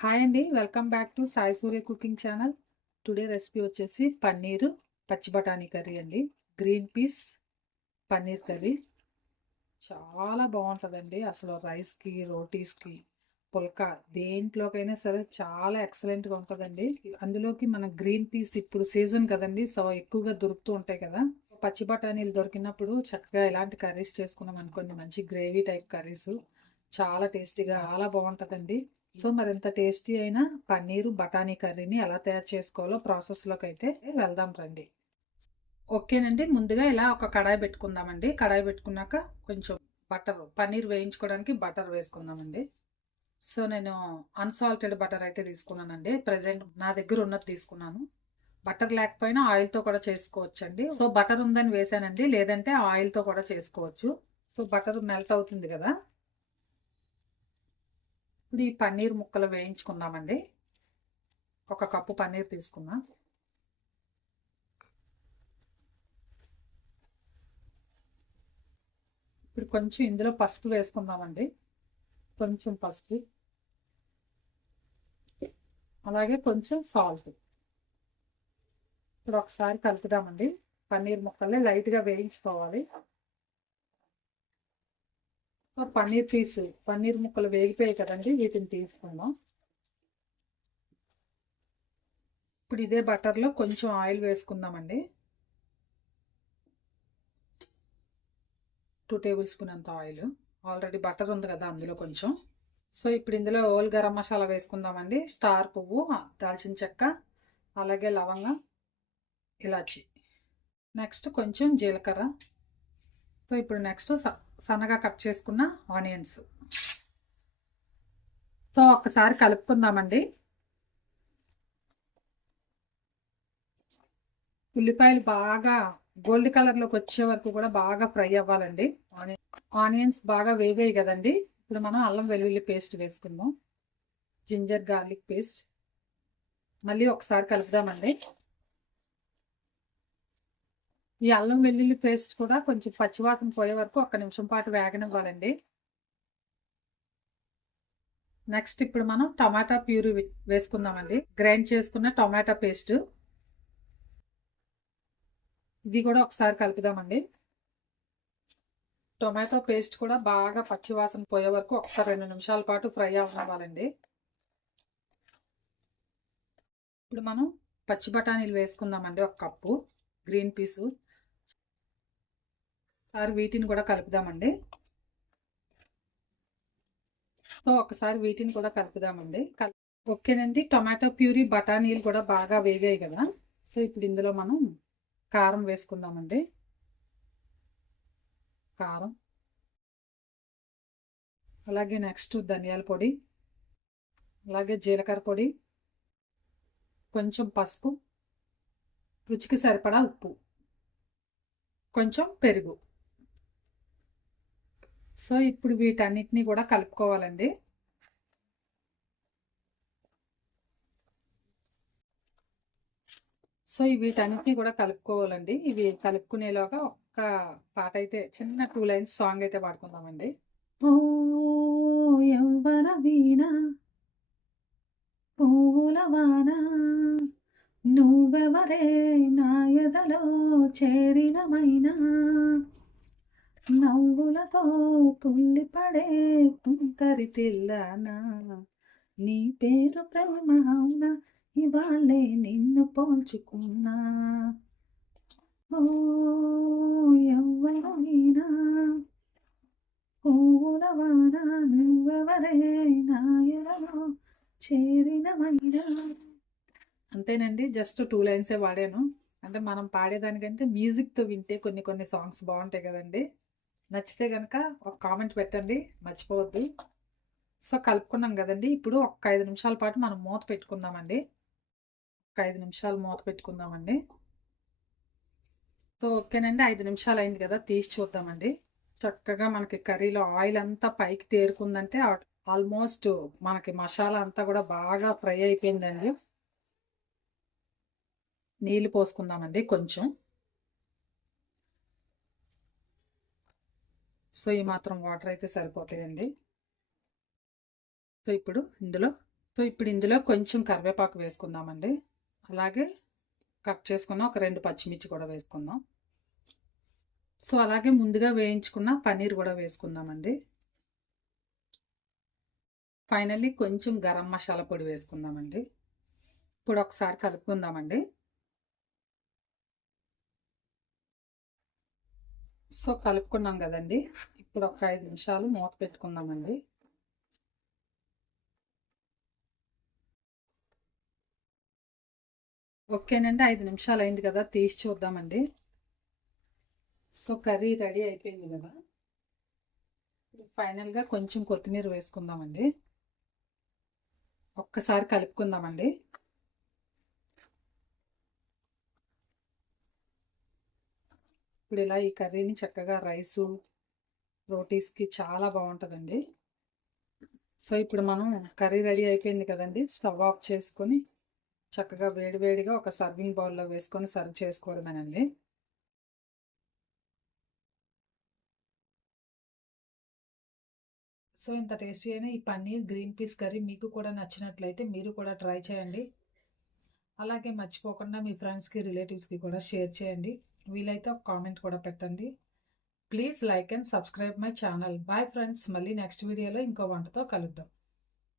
Hi అండి welcome back to Sai Surya cooking channel today recipe వచ్చేసి పన్నీరు పచ్చి బఠానీ కర్రీ అండి. Green peas paneer curry. చాలా బాగుంటుందండి అసలు రైస్కి రోటీస్కి పుల్కా దేంట్లోకైనా సరే చాలా ఎక్సలెంట్గా ఉంటుందండి. అందులోకి మన గ్రీన్ పీస్ ఇప్పుడు సీజన్ కదండి సో ఎక్కువగా దొరుకుతూ ఉంటాయి కదా. పచ్చి బఠానీలు దొరికినప్పుడు చక్కగా ఇలాంటి కర్రీస్ చేసుకున్నాం అనుకోండి మంచి గ్రేవీ టైప్ కర్రీస్. చాలా టేస్టీగా చాలా బాగుంటుందండి. సో మరింత టేస్టీ అయిన పన్నీరు బఠానీ కర్రీని ఎలా తయారు చేసుకోవాలో ప్రాసెస్లోకి అయితే వెళ్దాం రండి. ఓకేనండి ముందుగా ఇలా ఒక కడాయి పెట్టుకుందామండి. కడాయి పెట్టుకున్నాక కొంచెం బటర్ పన్నీర్ వేయించుకోవడానికి బటర్ వేసుకుందామండి. సో నేను అన్సాల్టెడ్ బటర్ అయితే తీసుకున్నానండి. ప్రజెంట్ నా దగ్గర ఉన్నది తీసుకున్నాను. బటర్ లేకపోయినా ఆయిల్తో కూడా చేసుకోవచ్చండి. సో బటర్ ఉందని వేసానండి లేదంటే ఆయిల్తో కూడా చేసుకోవచ్చు. సో బటర్ మెల్ట్ అవుతుంది కదా. ఇప్పుడు ఈ పన్నీర్ ముక్కలు వేయించుకుందామండి. ఒక కప్పు పన్నీర్ తీసుకుందాం ఇప్పుడు కొంచెం ఇందులో పసుపు వేసుకుందామండి. కొంచెం పసుపు. అలాగే కొంచెం సాల్ట్. ఇప్పుడు ఒకసారి కలుపుదామండి. పన్నీర్ ముక్కల్ని లైట్గా వేయించుకోవాలి. పన్నీర్ పీసు పన్నీర్ ముక్కలు వేగిపోయాయి కదండి వీటిని తీసుకుందాం. ఇప్పుడు ఇదే బటర్లో కొంచెం ఆయిల్ వేసుకుందామండి. టూ టేబుల్ స్పూన్ అంత ఆయిల్. ఆల్రెడీ బటర్ ఉంది కదా అందులో కొంచెం. సో ఇప్పుడు ఇందులో ఓల్ గరం మసాలా వేసుకుందామండి. స్టార్ పువ్వు దాల్చిన చెక్క అలాగే లవంగం ఇలాచి. నెక్స్ట్ కొంచెం జీలకర్ర. సో ఇప్పుడు నెక్స్ట్ సన్నగా కట్ చేసుకున్న ఆనియన్స్. సో ఒక్కసారి కలుపుకుందామండి. ఉల్లిపాయలు బాగా గోల్డ్ కలర్లోకి వచ్చే వరకు కూడా బాగా ఫ్రై అవ్వాలండి. ఆనియన్స్ బాగా వేగాయి కదండి. ఇప్పుడు మనం అల్లం వెల్లుల్లి పేస్ట్ వేసుకుందాం. Ginger garlic paste. మళ్ళీ ఒకసారి కలుపుదామండి. ఈ అల్లం వెల్లుల్లి పేస్ట్ కూడా కొంచెం పచ్చివాసన పోయే వరకు ఒక్క నిమిషం పాటు వేగనివ్వాలండి. నెక్స్ట్ ఇప్పుడు మనం టమాటా ప్యూరీ వేసుకుందామండి. గ్రైండ్ చేసుకున్న టమాటా పేస్ట్. ఇది కూడా ఒకసారి కలుపుదామండి. టొమాటో పేస్ట్ కూడా బాగా పచ్చివాసన పోయే వరకు ఒకసారి రెండు నిమిషాల పాటు ఫ్రై అవ్వాలండి ఇప్పుడు మనం పచ్చి బఠానీలు వేసుకుందామండి ఒక కప్పు. గ్రీన్ పీసు ఒకసారి వీటిని కూడా కలుపుదామండి. సో ఒకసారి వీటిని కూడా కలుపుదామండి. ఓకేనండి. టొమాటో ప్యూరీ బఠానీలు కూడా బాగా వేగాయి కదా. సో ఇప్పుడు ఇందులో మనం కారం వేసుకుందామండి. కారం. అలాగే నెక్స్ట్ ధనియాల పొడి. అలాగే జీలకర్ర పొడి. కొంచెం పసుపు. రుచికి సరిపడా ఉప్పు. కొంచెం పెరుగు. సో ఇప్పుడు వీటన్నిటిని కూడా కలుపుకోవాలండి. సో వీటన్నిటిని కూడా కలుపుకోవాలండి. ఇవి కలుపుకునేలోగా ఒక్క పాట అయితే చిన్న టూ లైన్స్ సాంగ్ అయితే పాడుకుందామండి. ఓ యవ్వన వీణ పువ్వుల వాన నువ్వెవరే నాయదలో చేరినమైనా నవ్వులతో తుల్లిపడే తుంటరి తిల్లనా? నీ పేరు ప్రేమ అవునా ఇవాళ్ళే నిన్ను పోల్చుకున్నా. ఓ ఎవ్వరైనా పూల వాన నువ్వెవరైనా నాయనలో చేరినమైనా అంతేనండి జస్ట్ టూ లైన్సే వాడాను. అంటే మనం పాడేదానికంటే మ్యూజిక్తో వింటే కొన్ని కొన్ని సాంగ్స్ బాగుంటాయి కదండి. నచ్చితే కనుక ఒక కామెంట్ పెట్టండి మర్చిపోవద్దు. సో కలుపుకున్నాం కదండి. ఇప్పుడు ఒక ఐదు నిమిషాల పాటు మనం మూత పెట్టుకుందామండి. ఒక ఐదు నిమిషాలు మూత పెట్టుకుందామండి. సో ఓకేనండి. ఐదు నిమిషాలు అయింది కదా తీసి చూద్దామండి. చక్కగా మనకి కర్రీలో ఆయిల్ అంతా పైకి తేరుకుందంటే ఆల్మోస్ట్ మనకి మసాలా అంతా కూడా బాగా ఫ్రై అయిపోయిందండి. నీళ్ళు పోసుకుందామండి కొంచెం. సో ఈ మాత్రం వాటర్ అయితే సరిపోతాయండి. సో ఇప్పుడు ఇందులో సో ఇప్పుడు ఇందులో కొంచెం కరివేపాకు వేసుకుందామండి. అలాగే కట్ చేసుకున్న ఒక రెండు పచ్చిమిర్చి కూడా వేసుకుందాం. సో అలాగే ముందుగా వేయించుకున్న పన్నీర్ కూడా వేసుకుందామండి. ఫైనల్లీ కొంచెం గరం మసాలా పొడి వేసుకుందామండి. ఇప్పుడు ఒకసారి కలుపుకుందామండి. సో కలుపుకున్నాం కదండి. ఇప్పుడు ఒక ఐదు నిమిషాలు మూత పెట్టుకుందామండి. ఓకేనండి ఐదు నిమిషాలు అయింది కదా తీసి చూద్దామండి. సో కర్రీ రెడీ అయిపోయింది కదా. ఫైనల్గా కొంచెం కొత్తిమీర వేసుకుందామండి. ఒక్కసారి కలుపుకుందామండి. ఇప్పుడు ఇలా ఈ కర్రీని చక్కగా రైసు రోటీస్కి చాలా బాగుంటుందండి సో ఇప్పుడు మనం కర్రీ రెడీ అయిపోయింది కదండి స్టవ్ ఆఫ్ చేసుకొని చక్కగా వేడివేడిగా ఒక సర్వింగ్ బౌల్లో వేసుకొని సర్వ్ చేసుకోవడమేనండి. సో ఇంత టేస్టీ అయిన ఈ పన్నీర్ గ్రీన్ పీస్ కర్రీ మీకు కూడా నచ్చినట్లయితే మీరు కూడా ట్రై చేయండి. అలాగే మర్చిపోకుండా మీ ఫ్రెండ్స్కి రిలేటివ్స్కి కూడా షేర్ చేయండి. వీలైతే ఒక కామెంట్ కూడా పెట్టండి. Please like and subscribe my channel. Bye friends. మళ్ళీ నెక్స్ట్ వీడియోలో ఇంకో వంటతో కలుద్దాం.